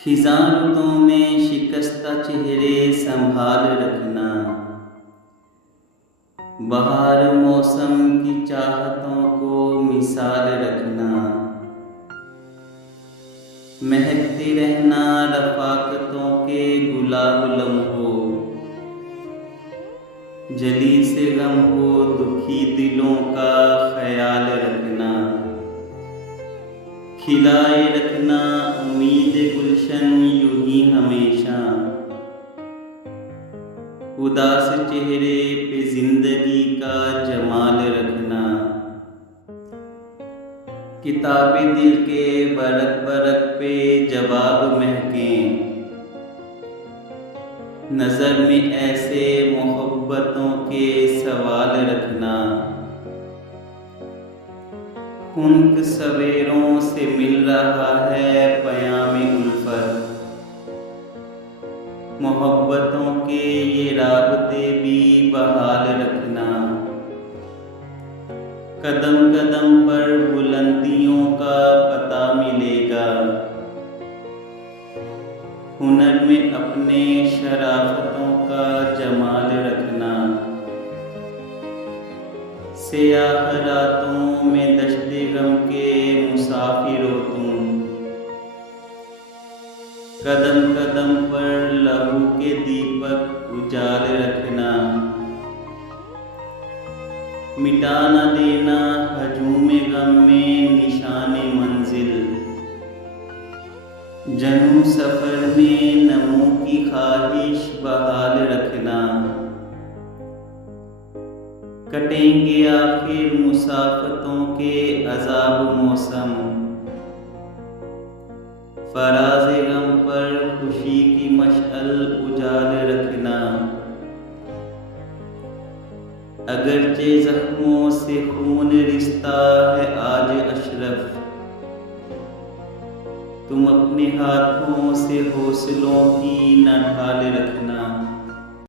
खिज़ां रुतों में शिकस्ता चेहरे संभाल रखना, बहार मौसम की चाहतों को मिसाल रखना। महकते रहना रफ़ाक़तों के गुलाब लम्हों, जली से गम हो दुखी दिलों का ख्याल रखना। खिलाए रखना उम्मीद गुलशन यूं ही हमेशा, उदास चेहरे पे जिंदगी का जमाल रखना। किताबे दिल के बरक बरक पे जवाब महकें, नज़र में ऐसे मोहब्बतों के सवाल रखना। खुनक सवेरों से मिल रहा है पयामे उल्फत, मोहब्बतों के ये राबते भी बहाल रखना। कदम कदम पर बुलंदियों का पता मिलेगा, हुनर में अपने शराफतों का जमाल रखना। सियाह रातों में दश्ते गम के मुसाफिर हो तुम, कदम कदम पर लहू के दीपक उजाल रखना। मिटा न देना हजूमे गम में निशाने मंजिल, जनू सफर में नमो की ख्वाहिश बहाल रखना। कटेंगे आखिर मुसाफतों के अजाब मौसम, फराज़े गम पर खुशी की मशअल उजाल रखना। अगरचे जख्मों से खून रिश्ता है आज अशरफ, तुम अपने हाथों से हौसलों की न ढाल रखना।